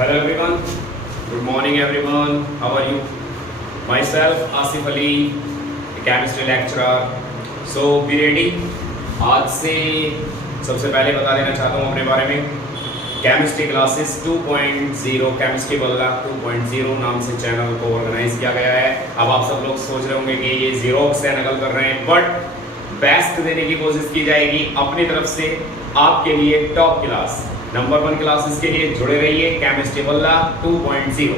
Hello everyone. Good morning everyone. How are you? Myself Asif Ali, a chemistry lecturer. So be ready. आज से सबसे पहले बता देना चाहता हूँ अपने बारे में। केमिस्ट्री क्लासेस 2.0 केमिस्ट्री बल्ला 2.0 नाम से चैनल को ऑर्गेनाइज किया गया है। अब आप सब लोग सोच रहे होंगे कि ये जीरोक्स से नकल कर रहे हैं, बट बेस्ट देने की कोशिश की जाएगी अपनी तरफ से आपके लिए। टॉप क्लास नंबर 1 क्लासेस के लिए जुड़े रहिए केमिस्ट्री बल्ला 2.0।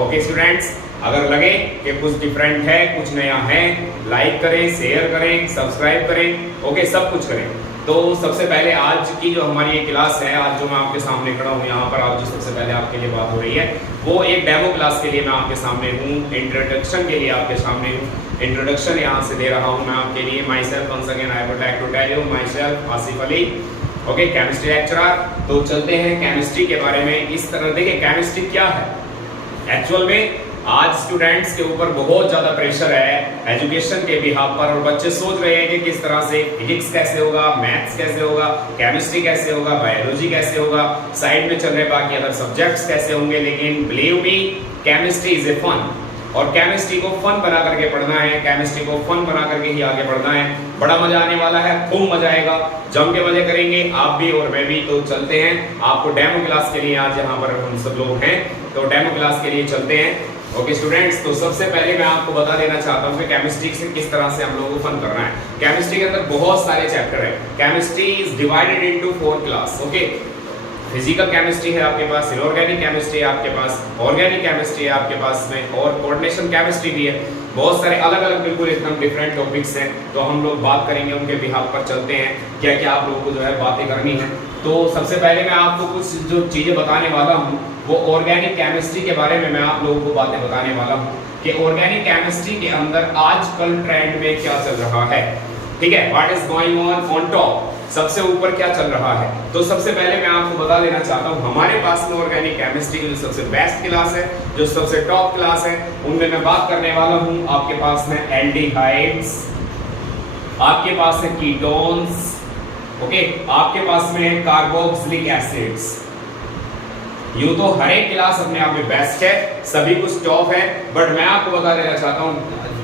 ओके स्टूडेंट्स, अगर लगे कि कुछ डिफरेंट है, कुछ नया है, लाइक करें, शेयर करें, सब्सक्राइब करें, ओके सब कुछ करें। तो सबसे पहले आज की जो हमारी ये क्लास है, आज जो मैं आपके सामने खड़ा हूँ यहाँ पर, आज जो सबसे पहले आपके लिए बात हो रही है वो एक डेमो क्लास के लिए मैं आपके सामने हूँ, इंट्रोडक्शन के लिए आपके सामने हूँ। इंट्रोडक्शन यहाँ से दे रहा हूँ मैं आपके लिए। My self once again I would like to tell you, my self Asif Ali, okay chemistry lecturer. तो चलते हैं केमिस्ट्री के बारे में। इस तरह देखिए केमिस्ट्री क्या है एक्चुअल में। आज स्टूडेंट्स के ऊपर बहुत ज्यादा प्रेशर है एजुकेशन के बिहाफ पर, और बच्चे सोच रहे हैं कि किस तरह से फिजिक्स कैसे होगा, मैथ्स कैसे होगा, केमिस्ट्री कैसे होगा, बायोलॉजी कैसे होगा, साइड में चल रहे बाकी अदर सब्जेक्ट्स कैसे होंगे। लेकिन believe me, chemistry is a fun, और केमिस्ट्री को फन बना करके पढ़ना है, केमिस्ट्री को फन बना करके ही आगे बढ़ना है। बड़ा मजा आने वाला है, खूब मजा आएगा, जम के मजे करेंगे आप भी और मैं भी। तो चलते हैं आपको डेमो क्लास के लिए, आज यहाँ पर हम सब लोग हैं तो डेमो क्लास के लिए चलते हैं। ओके स्टूडेंट्स, तो सबसे पहले मैं आपको बता देना चाहता हूँ कि केमिस्ट्री से किस तरह से हम लोगों को फन करना है। केमिस्ट्री के अंदर बहुत सारे चैप्टर है। Chemistry is divided into 4 class. Okay, physical chemistry है आपके पास, इनऑर्गेनिक केमिस्ट्री है आपके पास, ऑर्गेनिक केमिस्ट्री है आपके पास में, और कोऑर्डिनेशन केमिस्ट्री भी है। बहुत सारे अलग अलग बिल्कुल एकदम डिफरेंट टॉपिक्स हैं, तो हम लोग बात करेंगे उनके बिहाफ पर। चलते हैं क्या क्या आप लोगों को जो है बातें करनी है। तो सबसे पहले मैं आपको कुछ जो चीजें बताने वाला हूँ वो ऑर्गेनिक केमिस्ट्री के बारे में मैं आप लोगों को बातें बताने वाला हूँ कि ऑर्गेनिक केमिस्ट्री के अंदर आजकल ट्रेंड में क्या चल रहा है। ठीक है, what is going on top, सबसे ऊपर क्या चल रहा है। तो सबसे पहले मैं आपको बता देना चाहता हूँ हमारे पास में ऑर्गेनिक केमिस्ट्री की जो सबसे बेस्ट क्लास है, जो सबसे टॉप क्लास है, उनमें मैं बात करने वाला हूँ। आपके पास में एल्डिहाइड्स, आपके पास है कीटोन्स, ओके, आपके पास में है कार्बोक्सिलिक एसिड्स। यूं तो हर एक क्लास अपने आप में बेस्ट है, सभी कुछ टॉप है, बट मैं आपको बता देना चाहता हूँ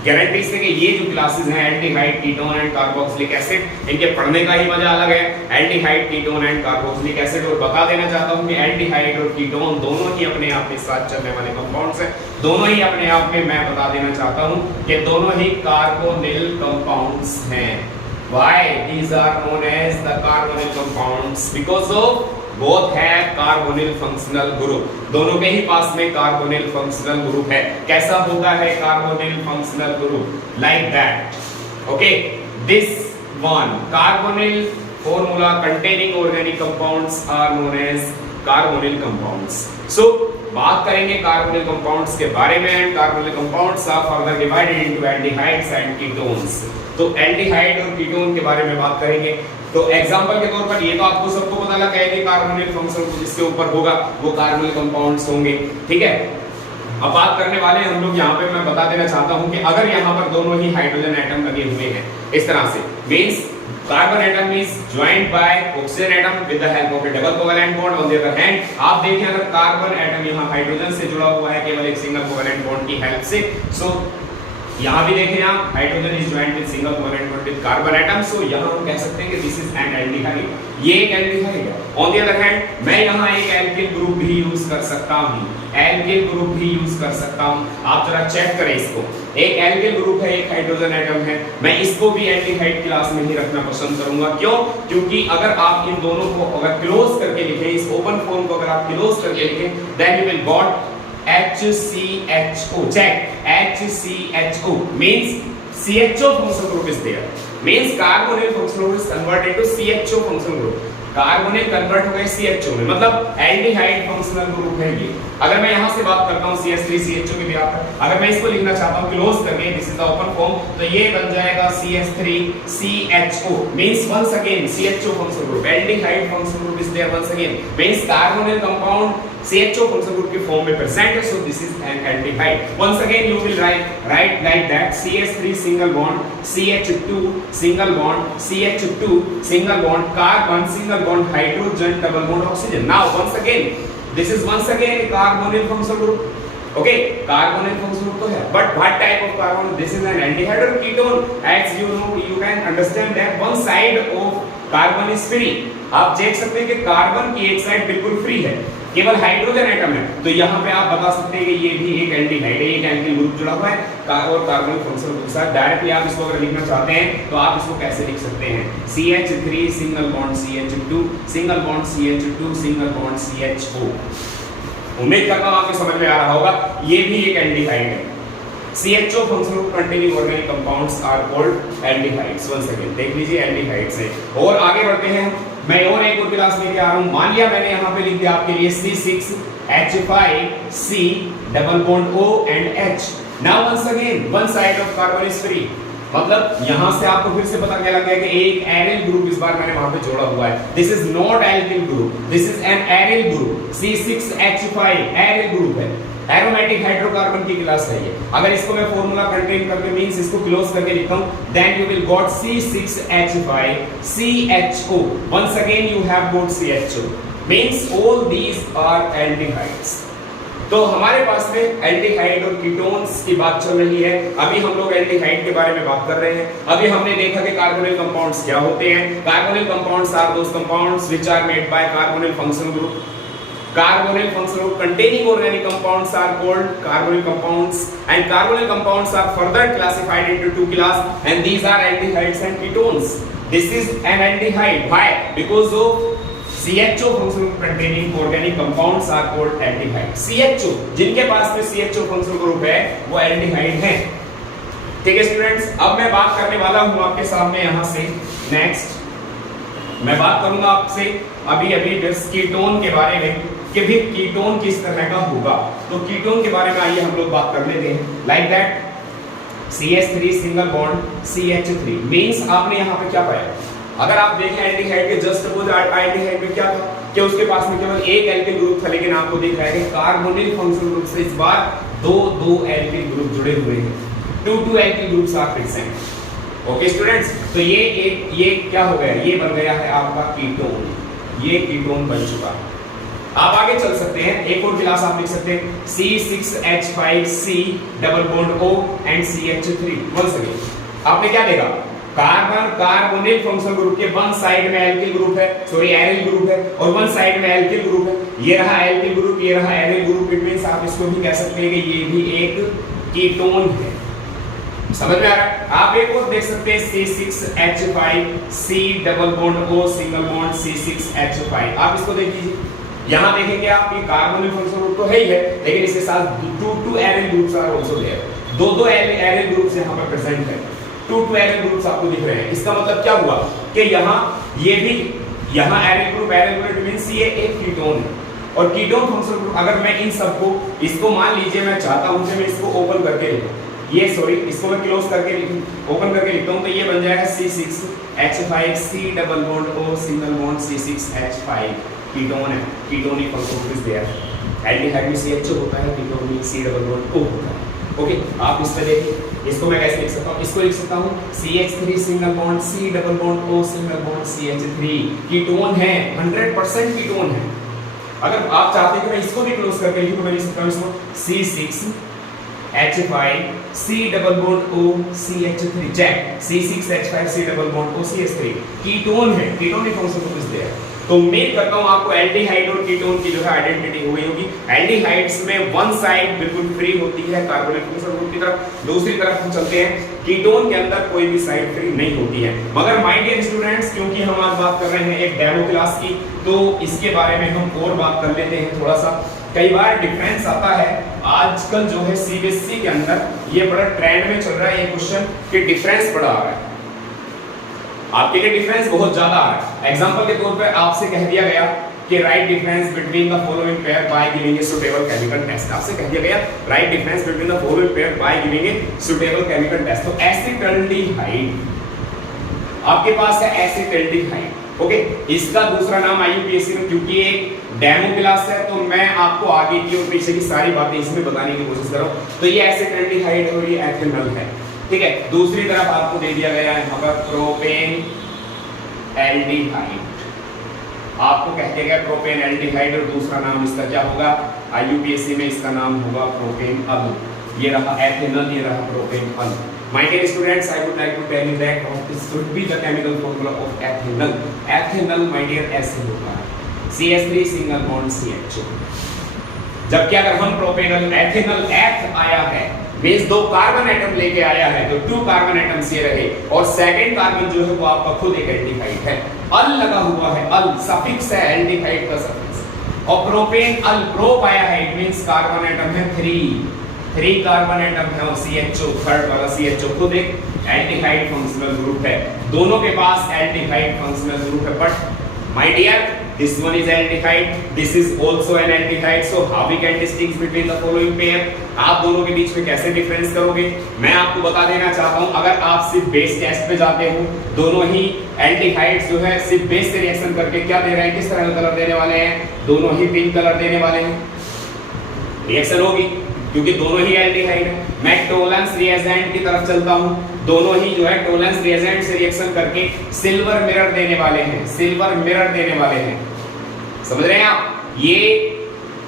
गारंटी से कि ये जो क्लासेस हैं aldehyde, ketone and carboxylic acid, इनके पढ़ने का ही मजा अलग है। Aldehyde, ketone and carboxylic acid, और बता देना चाहता हूँ कि एल्डिहाइड और कीटोन दोनों ही अपने आप में साथ चलने वाले कंपाउंड्स हैं। दोनों ही अपने आप में मैं बता देना चाहता हूँ कि दोनों ही कार्बोनिल कंपाउंड्स हैं। Why these are known as the carbonyl compounds? Because of both have carbonyl functional group. दोनों के ही पास में carbonyl functional group है। कैसा होता है carbonyl functional group? Like that. Okay, this one carbonyl formula containing organic compounds are known as carbonyl compounds. So बात करेंगे carbonyl compounds के बारे में, and carbonyl compounds are further divided into aldehydes and ketones. तो aldehyde और ketone के बारे में बात करेंगे। तो एग्जांपल के तौर पर ये तो आपको सबको पता लगा है कि कार्बोनिल फंक्शन जिसके ऊपर होगा वो कार्बोनिल कंपाउंड्स होंगे। ठीक है, अब बात करने वाले हैं हम लोग यहाँ पे। मैं बता देना चाहता हूँ कि अगर यहाँ पर दोनों ही हाइड्रोजन एटम लगे हुए हैं इस तरह से, means carbon atom is joined by oxygen atom with the help of A double covalent bond. On the other hand आप देखिए अगर कार्बन एटम यहाँ हाइड्रोजन से जुड़ा हुआ है केवल एक सिंगल कोवेलेंट बॉन्ड की हेल्प से, सो यहाँ भी देखें आप hydrogen is joined with single covalent bond with carbon atom, so यहाँ हम कह सकते हैं कि दिस इज एन एल्डिहाइड, ये एक एल्डिहाइड है। ऑन द अदर हैंड मैं यहाँ एक एल्किल ग्रुप भी यूज कर सकता हूँ, एल्किल ग्रुप भी यूज कर सकता हूँ। आप जरा चेक करें इसको, एक एल्किल ग्रुप है, एक हाइड्रोजन एटम है, मैं इसको भी एल्डिहाइड क्लास में ही रखना पसंद करूंगा। क्यों? क्योंकि अगर आप इन दोनों को अगर क्लोज करके लिखें, इस ओपन फॉर्म को अगर आप क्लोज करके लिखें, then you will got HCHO. Check, HCHO means CHO functional group is there, means carbonyl functional group is converted to CHO functional group. Carbonyl convert हो गए CHO में, मतलब एल्डिहाइड फंक्शनल ग्रुप है ये। अगर मैं यहाँ से बात करता हूँ CH3CHO के बिहाफ पर, अगर मैं इसको लिखना चाहता हूँ क्लोज करके, this is the open form, तो ये बन जाएगा CH3CHO, means once again CHO functional group. Aldehyde functional group group is there once again. Means carbonyl compound CHO functional group के form में present है, so this is an aldehyde. Once again you will write like that CH3 single bond CH2 single bond CH2 single bond carbon single bond hydrogen double bond oxygen. Now once again this is once again a carbonyl functional group. Okay, carbonyl functional group तो है, but what type of carbon? This is an aldehyde or ketone. As you know, you can understand that one side of carbon is free. आप देख सकते हैं कि carbon की एक side बिल्कुल फ्री है, केवल हाइड्रोजन एटम है, तो यहाँ पे आप बता सकते हैं कि ये भी एक एल्डिहाइड है, एक एल्किल ग्रुप जुड़ा हुआ है और कार्बन फंक्शनल ग्रुप के साथ। डायरेक्टली आप इसको अगर लिखना चाहते हैं तो आप इसको कैसे लिख सकते हैं? CH3 single bond CH2 single bond CH2 single bond CHO। उम्मीद करता हूं आपको समझ में आ रहा होगा, ये भी एक एल्डिहाइड है। CHO functional group containing organic compounds are called aldehydes. Once again देख लीजिए एल्डिहाइड्स है। और आगे बढ़ते हैं, मैं और एक और क्लास लेके आ रहा हूं। मान लिया मैंने यहां पे लिख दिया आपके लिए C6H5C double bond O and H। Now once again one side of carbon is free, मतलब यहां से आपको फिर से पता क्या लग गया कि एक एरिल ग्रुप इस बार मैंने वहां पे जोड़ा हुआ है। This is not alkyl group, this is an aryl group. C6H5 aryl group है, एरोमेटिक हाइड्रोकार्बन की क्लास है ये। अगर इसको मैं फार्मूला कंटेन करके मींस इसको क्लोज करके लिखता हूं, then you will got C6H5 CHO। Once again you have got CHO, means all these are aldehydes. तो हमारे पास में एल्डिहाइड और कीटोन्स की बात चल रही है। अभी हम लोग एल्डिहाइड के बारे में बात कर रहे हैं। अभी हमने देखा कि कार्बोनिल कंपाउंड्स क्या होते हैं। Carbonyl compounds are those compounds which are made by carbonyl functional group. Carbonyl functional group containing organic compounds are called carbonyl compounds, and carbonyl compounds are further classified into two classes, and these are aldehydes and ketones. This is an aldehyde. Why? Because of CHO functional group containing organic compounds are called aldehydes. CHO जिनके पास में CHO functional group है वो aldehyde हैं। ठीक है students, अब मैं बात करने वाला हूँ आपके सामने यहाँ से नेक्स्ट मैं बात करूंगा आपसे अभी कीटोन के बारे में कि भी कीटोन किस तरह का होगा। तो कीटोन के बारे में आइए हम लोग बात कर लेते हैं। Like that CH3 single bond CH3 means आपने यहाँ पे क्या पाया? अगर आप देखें एल्डिहाइड के जस्ट अपोज एल्डिहाइड में क्या था कि उसके पास में केवल एक एल्किल ग्रुप था, लेकिन आपको दिख रहा है कि कार्बोनिल फंक्शनल ग्रुप से इस बार दो एल्किल ग्रुप जुड़े हुए हैं। Two alkyl groups are present. Okay students, तो ये क्या हो गया? ये बन गया है आपका कीटोन। ये कीटोन बन चुका है। आप आगे चल सकते हैं, एक और क्लास आप लिख सकते हैं C6H5C double bond O and CH3। Once again आपने क्या देखा? कार्बोनिल फंक्शनल ग्रुप के वन साइड में एल्किल ग्रुप है, सॉरी एरिल ग्रुप है, और वन साइड में एल्किल ग्रुप है। ये रहा एल्किल ग्रुप, ये रहा एरिल ग्रुप। इट मींस आप इसको भी कह सकते हैं कि ये भी एक कीटोन है। समझ में आ रहा है? आप एक और देख सकते हैं C6H5C double bond O single bond C6H5। आप इसको देख लीजिए, यहाँ देखेंगे आप ये कार्बोनिल फंक्शनल ग्रुप तो है ही है, लेकिन इसके साथ two aryl groups are also there. दो एरिल ग्रुप्स यहाँ पर प्रेजेंट है। टू एरिल ग्रुप्स आपको दिख रहे हैं। इसका मतलब क्या हुआ कि यहाँ ये भी यहाँ एरिल ग्रुप मींस ये एक कीटोन है। और कीटोन फंक्शनल ग्रुप अगर मैं इन सबको इसको मान लीजिए मैं चाहता हूँ कि मैं इसको ओपन करके लिखूं, ये सॉरी इसको मैं क्लोज करके ओपन करके लिखता हूँ, तो ये बन जाएगा C6H5C double bond O single bond C6H5। Ketone है, ketonic functional group is there. Aldehyde में CHO होता है, कीटोन में C डबल बॉन्ड O होता है। ओके, आप इस पे देखिए, इसको मैं कैसे लिख सकता हूँ? इसको लिख सकता हूँ CH3 single bond C double bond O single bond CH3। Ketone है, 100% कीटोन है। अगर आप चाहते हैं कि मैं इसको भी क्लोज करके लिखूं तो मैं लिख सकता हूँ इसको C6H5C double bond O CH3। Check, C6H5C double bond O CH3 ketone है, ketonic functional group is there. तो उम्मीद करता हूं आपको एल्डिहाइड और कीटोन की जो है आइडेंटिटी हो गई होगी। एल्डिहाइड्स में वन साइड बिल्कुल फ्री होती है कार्बोनिल फंक्शनल ग्रुप की तरफ, दूसरी तरफ हम चलते हैं कीटोन के अंदर कोई भी साइड फ्री नहीं होती है। मगर माय डियर स्टूडेंट्स, क्योंकि हम आज बात कर रहे हैं एक डेमो क्लास की, तो इसके बारे में हम और बात कर लेते हैं थोड़ा सा। कई बार डिफरेंस आता है आजकल जो है CBSE के अंदर, ये बड़ा ट्रेंड में चल रहा है ये क्वेश्चन कि डिफरेंस बड़ा आ रहा है, आपके लिए डिफरेंस बहुत ज्यादा आ रहा है। एग्जांपल के तौर पे आपसे कह दिया गया कि write difference between the following pair by giving a suitable chemical test. आपसे कह दिया गया write difference between the following pair by giving a suitable chemical test. तो एसिटल्डिहाइड आपके पास है, एसिटल्डिहाइड ओके, इसका दूसरा नाम IUPAC में, क्योंकि एक डेमो क्लास है तो मैं आपको आगे की और पीछे की सारी बातें इसमें बताने की कोशिश कर रहा हूं। तो ये एसिटाल्डिहाइड और ये एथेनॉल है, ठीक है। दूसरी तरफ आपको दे दिया गया है यहाँ पर प्रोपेन एल्डिहाइड, आपको कह दिया गया प्रोपेन एल्डिहाइड और दूसरा नाम इसका क्या होगा, IUPAC में इसका नाम होगा प्रोपेन अल। ये रहा एथेनॉल, ये रहा propanal. My dear students, I would like to tell you that this should be the chemical formula of ethanol. Ethanol, my dear, ऐसे होगा CH3 सिंगल बॉन्ड CH2। जबकि अगर हम प्रोपेनल एथेनॉल एथ आया है मींस 2 कार्बन एटम लेके आया है तो 2 कार्बन एटम्स ये रहे और सेकंड कार्बन जो है वो आपका खुद एक एल्डिहाइड है, अल लगा हुआ है, अल सफिक्स है, एल्डिहाइड का सफिक्स। और प्रोपेन अल प्रोप आया है, इट मींस कार्बन एटम है 3 कार्बन एटम है और CHO थर्ड वाला CHO खुद एक एल्डिहाइड फंक्शनल ग्रुप है। दोनों के पास एल्डिहाइड फंक्शनल ग्रुप है, but my dear this one is aldehyde, this is also an aldehyde, so how we can distinguish between the following pair. आप दोनों के बीच में कैसे डिफरेंस करोगे, मैं आपको बता देना चाहता हूं। अगर आप सिर्फ बेस टेस्ट पे जाते हो, दोनों ही एल्डिहाइड्स जो है सिर्फ बेस से रिएक्शन करके क्या दे रहे हैं, किस तरह का कलर देने वाले हैं, दोनों ही पिंक कलर देने वाले हैं। रिएक्शन होगी क्योंकि दोनों ही एल्डिहाइड है। मैं टोलेंस रिएजेंट की तरफ चलता हूं, दोनों ही जो है टोलेंस रिएजेंट से रिएक्शन करके सिल्वर मिरर देने वाले हैं, सिल्वर मिरर देने वाले हैं, समझ रहे हैं आप। ये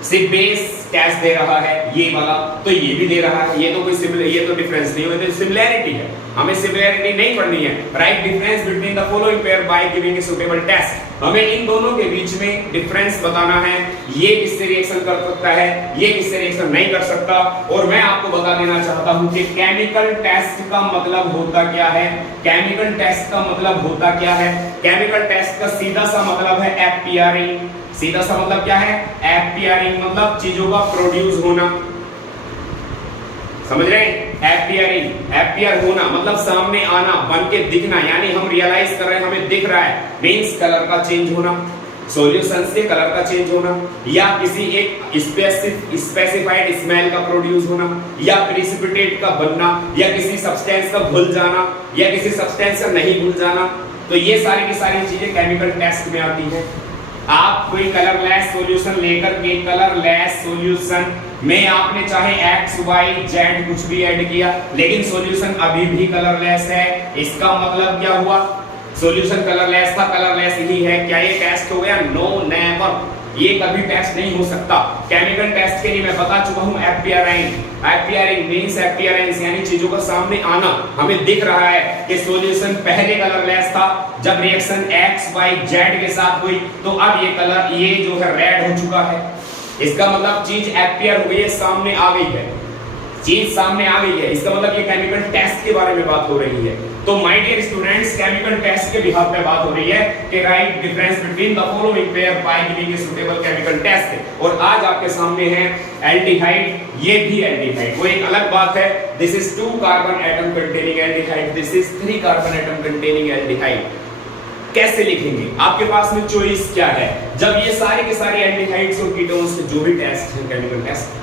सिर्फ बेस टेस्ट दे रहा है ये वाला, तो ये भी दे रहा है, ये तो कोई सिमिलर, ये तो डिफरेंस नहीं है, तो सिमिलैरिटी है। हमें सिमिलैरिटी नहीं पढ़नी है, write difference between the following pair by giving a suitable test. हमें इन दोनों के बीच में डिफरेंस बताना है, ये किससे रिएक्शन कर सकता है, ये किससे रिएक्शन नहीं कर सकता। और मैं आपको बता देना चाहता हूं कि केमिकल टेस्ट का मतलब होता क्या है, केमिकल टेस्ट का मतलब होता क्या है। केमिकल टेस्ट का सीधा सा मतलब है एपियरिंग, सीधा सा मतलब क्या है, एपियरिंग मतलब चीजों का प्रोड्यूस होना, समझ रहे हैं। एपियरिंग, एपियर होना मतलब सामने आना, बन के दिखना, यानी हम रियलाइज कर रहे हैं, हमें दिख रहा है, मींस कलर का चेंज होना, सॉल्यूशन से कलर का चेंज होना, या किसी एक स्पेसिफाइड स्मेल का प्रोड्यूस होना, या प्रिसिपिटेट का बनना, या किसी सब्सटेंस का घुल जाना, या किसी सब्सटेंस का नहीं घुल जाना। तो ये सारी की सारी चीजें केमिकल टेस्ट में आती है। आप कोई कलरलेस सॉल्यूशन लेकर के कलरलेस सॉल्यूशन में आपने चाहे x y z कुछ भी ऐड किया, लेकिन सॉल्यूशन अभी भी कलरलेस है। इसका मतलब क्या हुआ, सॉल्यूशन कलरलेस था, कलरलेस ही है। क्या ये टेस्ट हो गया? नो, नेवर, ये कभी टेस्ट नहीं हो सकता। केमिकल टेस्ट के लिए मैं बता चुका हूं एपियरिंग, एपियरिंग मींस अपीयरेंस यानी चीजों का सामने आना। हमें दिख रहा है कि सॉल्यूशन पहले कलरलेस था, जब रिएक्शन x y z के साथ हुई तो अब ये कलर ये जो है रेड हो चुका है। इसका मतलब चीज अपीयर हो गई है, सामने आ गई है, चीज सामने आ गई है। इसका मतलब ये केमिकल टेस्ट के बारे में बात हो रही है। तो my dear students, chemical test के बिहाफ पे बात हो रही है कि write difference between the following pair by giving a suitable chemical test. और आज आपके सामने है एल्डिहाइड, ये भी एल्डिहाइड, वो एक अलग बात है। This is 2 carbon atom containing aldehyde, this is 3 carbon atom containing aldehyde. कैसे लिखेंगे? आपके पास में चॉइस क्या है? जब ये सारे के सारे एल्डिहाइड्स और कीटोन्स के जो भी टेस्ट है केमिकल टेस्ट,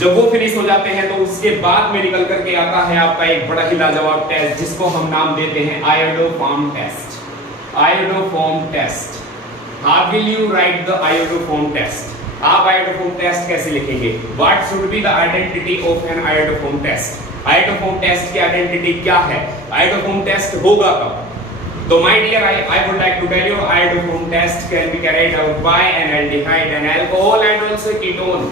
जब वो फिनिश हो जाते हैं तो उसके बाद में निकल करके आता है आपका एक बड़ा ही लाजवाब टेस्ट, जिसको हम नाम देते हैं iodoform test. Iodoform test, how will you write the iodoform test? आप आयोडोफॉर्म टेस्ट कैसे लिखेंगे? What should be the identity of an iodoform test? Iodoform test की आइडेंटिटी क्या है? आयोडोफॉर्म टेस्ट होगा कब? तो my dear, I would like to tell you, iodoform test can be carried out by an aldehyde, an alcohol and also ketone.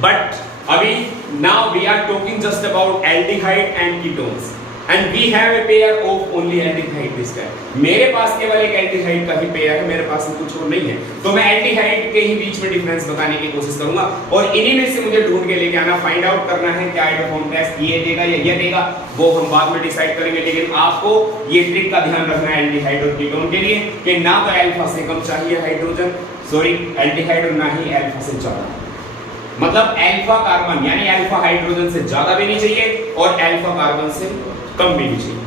But abhi now we are talking just about aldehyde and ketones, and we have a pair of only aldehyde this time. मेरे पास केवल एक aldehyde का ही pair है, मेरे पास में कुछ और नहीं है। तो मैं aldehyde के ही बीच में डिफरेंस बताने की कोशिश करूंगा और इन्हीं में से मुझे ढूंढ के लेके आना, फाइंड आउट करना है कि आयोडोफॉर्म टेस्ट ये देगा या ये देगा, वो हम बाद में डिसाइड करेंगे। लेकिन आपको ये ट्रिक का ध्यान रखना है एल्डिहाइड और कीटोन के लिए कि ना तो अल्फा से कम चाहिए हाइड्रोजन, सॉरी एल्डिहाइड, और ना ही अल्फा से ज्यादा। मतलब अल्फा कार्बन यानी अल्फा हाइड्रोजन से ज्यादा भी नहीं चाहिए और अल्फा कार्बन से कम भी नहीं चाहिए।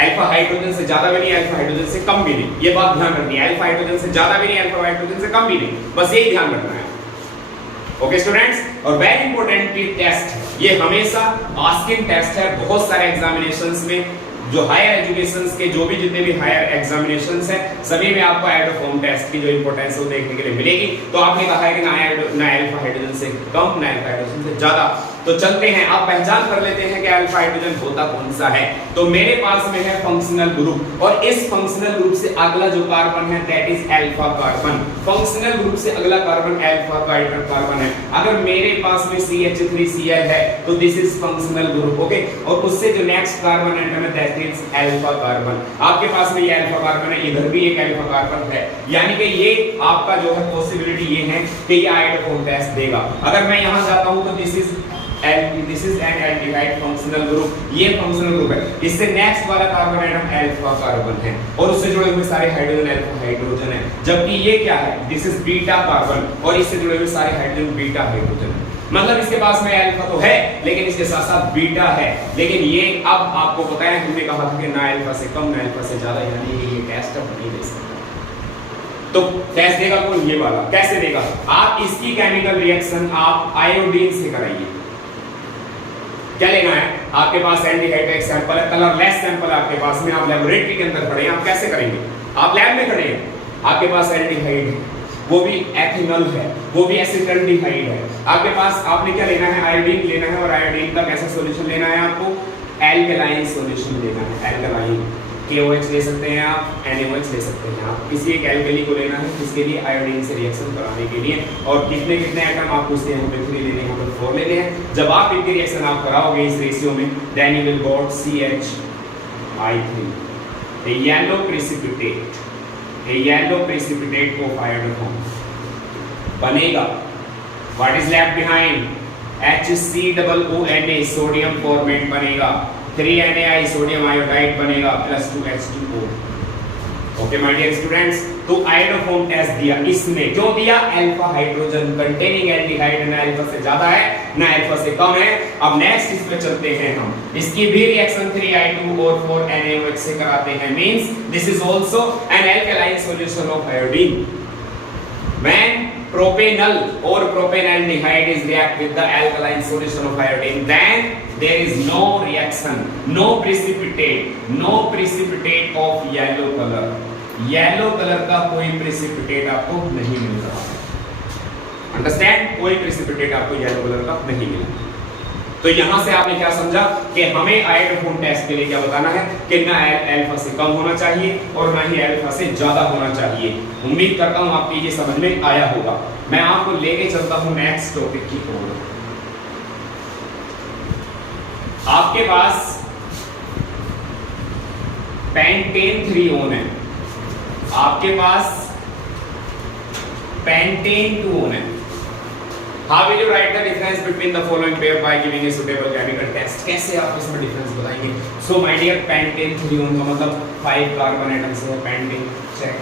अल्फा हाइड्रोजन से ज्यादा भी नहीं, अल्फा हाइड्रोजन से कम भी नहीं, ये बात ध्यान रखनी है। अल्फा हाइड्रोजन से ज्यादा भी नहीं, अल्फा हाइड्रोजन से कम भी नहीं, बस यही ध्यान रखना है। ओके स्टूडेंट्स, और वेरी इंपॉर्टेंट टेस्ट, ये हमेशा आस्किंग टेस्ट है बहुत सारे एग्जामिनेशंस में, जो हायर एजुकेशन के जो भी जितने भी हायर एग्जामिनेशंस है सभी में आपको आयोडोफॉर्म टेस्ट की जो इंपॉर्टेंस है वो देखने के लिए मिलेगी। तो आपने कहा है कि ना अल्फा हाइड्रोजन से कम ना अल्फा हाइड्रोजन से ज्यादा। तो चलते हैं, आप पहचान कर लेते हैं कि अल्फा हाइड्रोजन होता कौन सा है। तो मेरे पास में है फंक्शनल ग्रुप और इस फंक्शनल ग्रुप से अगला जो कार्बन है that is alpha carbon. Functional group से अगला कार्बन अल्फा कार्बन है। अगर मेरे पास में CH3Cl है तो this is functional group, okay. और उससे जो नेक्स्ट कार्बन एटम है दैट इज अल्फा कार्बन। आपके पास में ये अल्फा कार्बन है, इधर भी एक अल्फा कार्बन है, यानी कि ये आपका जो है पॉसिबिलिटी ये है कि ये आयोडोफॉर्म टेस्ट देगा। अगर मैं यहां जाता हूं तो this is N aldehyde functional group, ये फंक्शनल ग्रुप है। इससे नेक्स्ट वाला कार्बन एटम अल्फा कार्बन है और उससे जुड़े हुए सारे हाइड्रोजन अल्फा हाइड्रोजन है। जबकि ये क्या है, दिस इज बीटा कार्बन और इससे जुड़े हुए सारे हाइड्रोजन बीटा हाइड्रोजन है। मतलब इसके पास में अल्फा तो है लेकिन इसके साथ साथ बीटा है। लेकिन ये अब आपको पता है, हमने कहा था कि ना अल्फा से कम ना अल्फा से ज्यादा, यानी ये टेस्ट अब नहीं दे सकता। तो टेस्ट देगा कौन, ये वाला। कैसे देगा, आप इसकी केमिकल रिएक्शन आप आयोडीन से कराइए। क्या लेना है, आपके पास एल्डिहाइड का एक सैंपल है, कलरलेस सैंपल है आपके पास में, आप लेबोरेटरी के अंदर खड़े हैं, आप कैसे करेंगे, आप लैब में खड़े हैं, आपके पास एल्डिहाइड है, वो भी एथिनल है, वो भी एसिटल्डिहाइड है। आपके पास आपने क्या लेना है, आयोडीन लेना है और आयोडीन का कैसा सॉल्यूशन लेना है, आपको एल्कलाइन सॉल्यूशन लेना है। एल्कलाइन KOH ले सकते हैं आप, NaOH ले सकते हैं आप, किसी एक एल्कली को लेना है जिसके लिए आयोडीन से रिएक्शन कराने के लिए। और कितने कितने एटम आप पूछते हैं, 3 लेने हैं, 4 लेने हैं। जब आप इनकी रिएक्शन आप कराओगे इस रेशियो में then you will got CH3, a yellow precipitate of iodine बनेगा। What is left behind, HCOONA sodium formate बनेगा, 3NaI सोडियम आयोडाइड बनेगा plus 2H2O। Okay my dear students, तो आयोडोफॉर्म टेस्ट दिया, इसने क्यों दिया, अल्फा हाइड्रोजन कंटेनिंग एल्डिहाइड ना alpha से ज्यादा है ना अल्फा से कम है। अब नेक्स्ट इस पे चलते हैं हम, इसकी भी रिएक्शन 3I2 और 4NaOH से कराते हैं, means this is also N alkaline solution of iodine. When propanol or propanaldehyde is react with the alkaline solution of iodine, then there is no reaction, no precipitate of yellow color. Yellow color का कोई precipitate आपको नहीं मिल रहा। Understand? कोई precipitate आपको yellow color का नहीं मिला। तो यहां से आपने क्या समझा कि हमें आयोडोफॉर्म टेस्ट के लिए क्या बताना है कि ना अल्फा से कम होना चाहिए और ना ही अल्फा से ज्यादा होना चाहिए। उम्मीद करता हूं आपको ये समझ में आया होगा। मैं आपको लेके चलता हूं नेक्स्ट टॉपिक की ओर। आपके पास पेंटेन 3 है, आपके पास पेंटेन 2 है। How will you write the difference between the following pair by giving a suitable chemical test? कैसे आप इसमें डिफरेंस बताएंगे? So my dear, पेंटेन 3 का मतलब 5 कार्बन एटम्स है, पेंटेन चेक।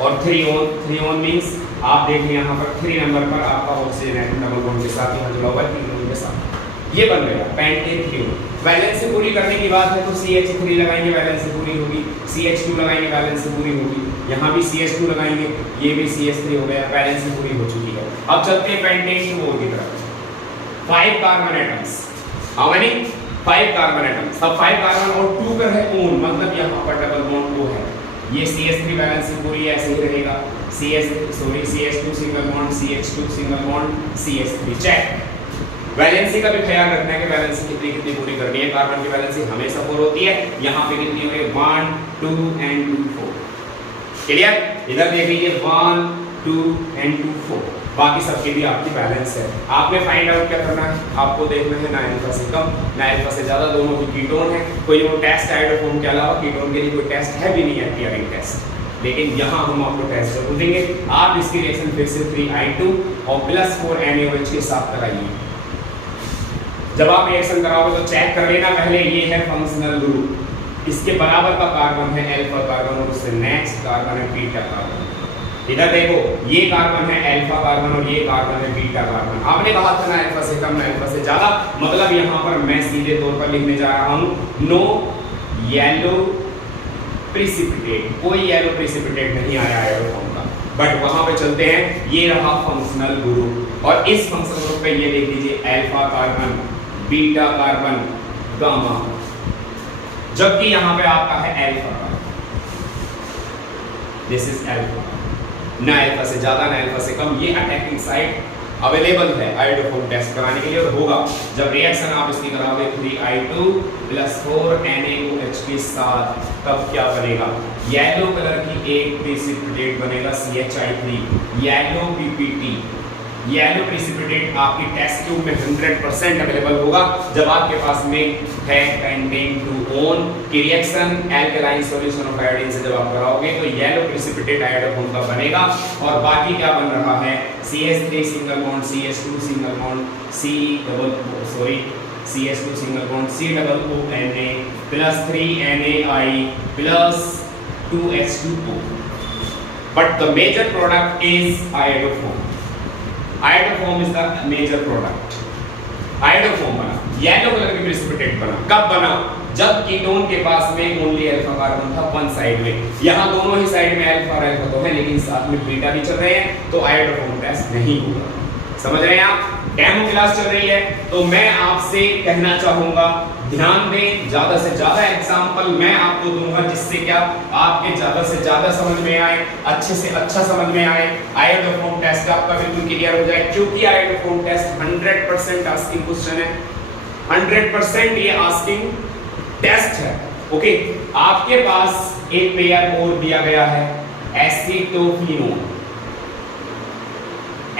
और 3 मींस आप देखिए यहाँ पर 3 नंबर पर आपका ऑक्सीजन एटम डबल बॉन्ड के साथ यहाँ जुड़ा हुआ है 3 के साथ, ये बन गया पेंटेन 3। वैलेंस से पूरी करने की बात है तो CH3 लगाएंगे, वैलेंस से पूरी होगी, CH2 लगाएंगे, वैलेंस से पूरी होगी, यहाँ भी CH2 लगाएंगे, ये भी CH3 हो गया, वैलेंस से पूरी हो चुकी है। अब चलते हैं पेंटेन 2 की तरफ। 5 carbon atoms, how many, 5 carbon atoms. अब 5 कार्बन और 2 पर है ओन, मतलब यहाँ पर डबल बॉन्ड 2 है, ये CH3 वैलेंस से पूरी ऐसे ही रहेगा, CH2 single bond, CH2 single bond, CH3 check. Valency का भी ख्याल रखना है कि वैलेंसी कितनी पूरी करनी है। कार्बन की वैलेंसी हमेशा 4 होती है, यहाँ पे कितनी हो गई 1 2 and 2 4। क्लियर, इधर देख लीजिए 1 2 and 2 4, बाकी सबकी भी आपकी बैलेंस है। आपने फाइंड आउट क्या करना है, आपको देखना है ना अल्फा से कम ना अल्फा से ज्यादा, दोनों की कीटोन है। कोई वो टेस्ट आयोडोफॉर्म के अलावा कीटोन के लिए कोई टेस्ट है भी नहीं है, पियरिंग टेस्ट, लेकिन यहाँ हम आपको टेस्ट जरूर देंगे। आप इसकी रिएक्शन फिर से 3I2 और प्लस 4NaOH के साथ कराइए। जब आप रिएक्शन कराओगे तो चेक कर लेना पहले, ये है फंक्शनल ग्रुप, इसके बराबर का कार्बन है अल्फा कार्बन और उससे नेक्स्ट कार्बन है बीटा कार्बन। इधर देखो, ये कार्बन है अल्फा कार्बन और ये कार्बन है बीटा कार्बन। आपने कहा था ना अल्फा से कम ना अल्फा से ज्यादा, मतलब यहाँ पर मैं सीधे तौर पर लिखने जा रहा हूँ नो येलो प्रिसिपिटेट, कोई येलो प्रिसिपिटेट नहीं आया आयोडोफॉर्म का। बट वहां पे चलते हैं, ये रहा फंक्शनल ग्रुप और इस फंक्शनल ग्रुप पे ये लिख दीजिए alpha carbon, beta carbon, gamma. जबकि यहां पे आपका है अल्फा, दिस इज अल्फा, ना अल्फा से ज्यादा ना अल्फा से कम। ये अटैकिंग साइट अवेलेबल है आयोडोफोम टेस्ट कराने के लिए, और होगा जब रिएक्शन आप इसकी कराओगे 3I2 + 4NaOH के साथ, तब क्या बनेगा, येलो कलर की एक प्रेसिपिटेट बनेगा CHI3, yellow PPT। Yellow precipitate आपकी टेस्ट ट्यूब में 100% अवेलेबल होगा जब आपके पास में है कंटेन टू ओन की reaction alkaline solution of iodine से जब आप कराओगे तो येलो प्रेसिपिटेट आयोडोफोम का बनेगा। और बाकी क्या बन रहा है, CH3 single bond, CH2 single bond, CH2 single bond, COONA + 3NaI + 2H2O। But the major product is iodoform. Iodoform is the major product. Iodoform बना, येलो कलर की प्रेसिपिटेट बना, कब बना, जब कीटोन के पास में ओनली अल्फा कार्बन था one side में। यहां दोनों ही साइड में अल्फा और अल्फा तो है, लेकिन साथ में बीटा भी चल रहे हैं, तो आयोडोफोम टेस्ट नहीं होगा। समझ रहे हैं आप? डेमो क्लास चल रही है, तो मैं आपसे कहना चाहूंगा ध्यान दें, ज्यादा से ज्यादा एग्जांपल मैं आपको दूंगा जिससे क्या आपके ज्यादा से ज्यादा समझ में आए, अच्छे से अच्छा समझ में आए, आयोडोफोम टेस्ट आपका बिल्कुल क्लियर हो जाए। क्योंकि आयोडोफोम टेस्ट 100% आस्किंग क्वेश्चन है, 100% ये आस्किंग टेस्ट है। ओके, आपके पास एक पेयर और दिया गया है, एसीटोफिनोन,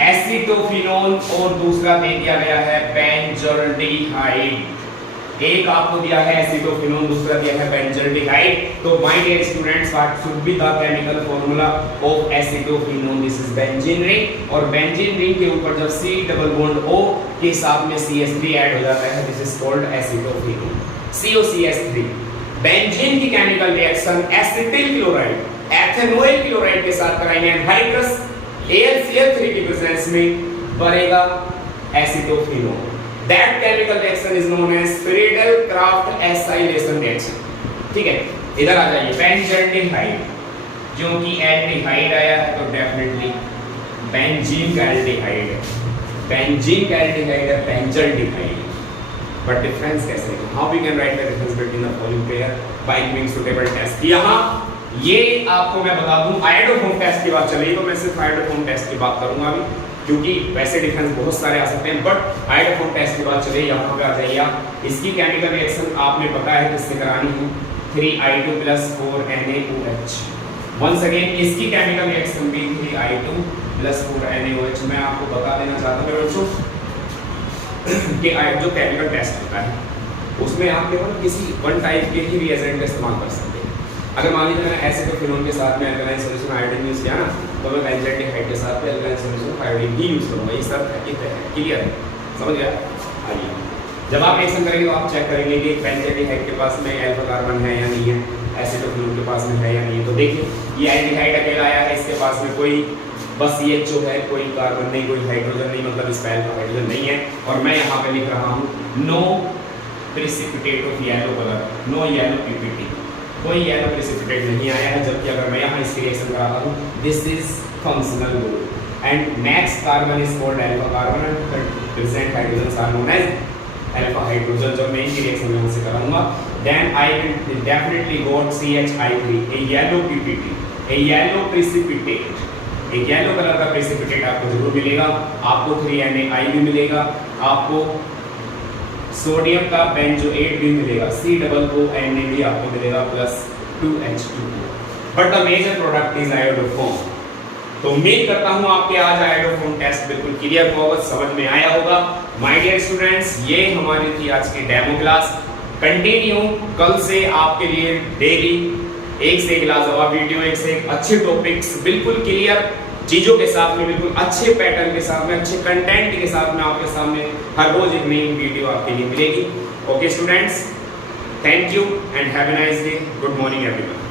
एसीटोफिनोन, और दूसरा दे दिया गया है बेंजोल्डिहाइड। एक आपको दिया है एसीटोफिनोन, दूसरा दिया है बेंजोल्डिहाइड। तो my dear students, what should be the chemical formula of acetophenone? This is benzene ring, और बेंजीन रिंग के ऊपर जब C डबल बॉन्ड O के साथ में CH3 ऐड हो जाता है, this is called acetophenone, COCH3। Benzene की chemical reaction acetyl chloride, ethanoyl chloride के साथ कराएंगे, एनहाइड्रस AlCl3 की प्रेजेंस में बनेगा acetophenone. That chemical reaction is known as Friedel-Crafts acylation reaction। ठीक है, इधर आ जाइए, बेंजल्डिहाइड, क्योंकि एल्डिहाइड आया है तो डेफिनेटली बेंजीन का एल्डिहाइड है, बेंजीन का एल्डिहाइड है, बेंजल्डिहाइड। बट डिफरेंस कैसे है? How we can write the difference between the following pair by giving suitable test. यहाँ ये आपको मैं बता दूं, आयोडोफोम टेस्ट की बात चली तो मैं सिर्फ आयोडोफोम टेस्ट की बात करूंगा अभी, क्योंकि वैसे डिफरेंस बहुत सारे आ सकते हैं, बट आयोडोफोम टेस्ट की बात चले, यहाँ पे आ जाइए आप। इसकी केमिकल रिएक्शन आपने पता है किससे करानी है, 3I2 + 4NaOH। वंस अगेन इसकी केमिकल रिएक्शन भी 3I2 + 4NaOH। मैं आपको बता देना चाहता हूँ बच्चों कि जो केमिकल टेस्ट होता है उसमें आप केवल किसी वन टाइप के ही रिएजेंट का इस्तेमाल कर सकते हैं। अगर मान लीजिए मैंने एसीटोफिनोन के साथ में अल्कलाइन सॉल्यूशन आयोडीन यूज किया ना, तो मैं बेंजल्डिहाइड के साथ में अल्कलाइन सॉल्यूशन आयोडीन ही यूज करूंगा। ये सब क्लियर है, समझ गया? आइए, जब आप रिएक्शन करेंगे तो आप चेक करेंगे कि बेंजल्डिहाइड के पास में अल्फा कार्बन है या नहीं है, एसीटोफिनोन के पास में है या नहीं है। तो देखिए, ये एल्डिहाइड अकेला आया है, इसके पास में कोई बस ये जो है कोई कार्बन नहीं, कोई हाइड्रोजन नहीं, मतलब इसका अल्फा हाइड्रोजन नहीं है। और मैं यहाँ पे लिख रहा हूँ no precipitate of yellow colour, no yellow PPT, कोई येलो प्रेसिपिटेट नहीं आया है। जबकि अगर मैं यहाँ इसकी रिएक्शन कराता हूँ, this is functional group and next carbon is called alpha carbon and present hydrogen are known as alpha hydrogen. जब मैं इनकी रिएक्शन यहाँ से कराऊंगा, then I will definitely got CHI3, a yellow PPT, a yellow precipitate, एक yellow colour का precipitate आपको जरूर मिलेगा। आपको 3NaI भी मिलेगा, आपको सोडियम का बेंजोएट भी मिलेगा, COONA भी आपको मिलेगा, plus 2H2O। But the major product is iodoform. तो उम्मीद करता हूं आपके आज आयोडोफोम टेस्ट बिल्कुल क्लियर होगा, समझ में आया होगा। माय डियर स्टूडेंट्स, ये हमारी थी आज की डेमो क्लास। कंटिन्यू कल से आपके लिए डेली एक से एक लाजवाब वीडियो, एक से एक अच्छे टॉपिक्स बिल्कुल क्लियर चीजों के साथ में, बिल्कुल अच्छे पैटर्न के साथ में, अच्छे कंटेंट के साथ में आपके सामने हर रोज एक नई वीडियो आपके लिए मिलेगी। Okay students, thank you and have a nice day. Good morning everyone.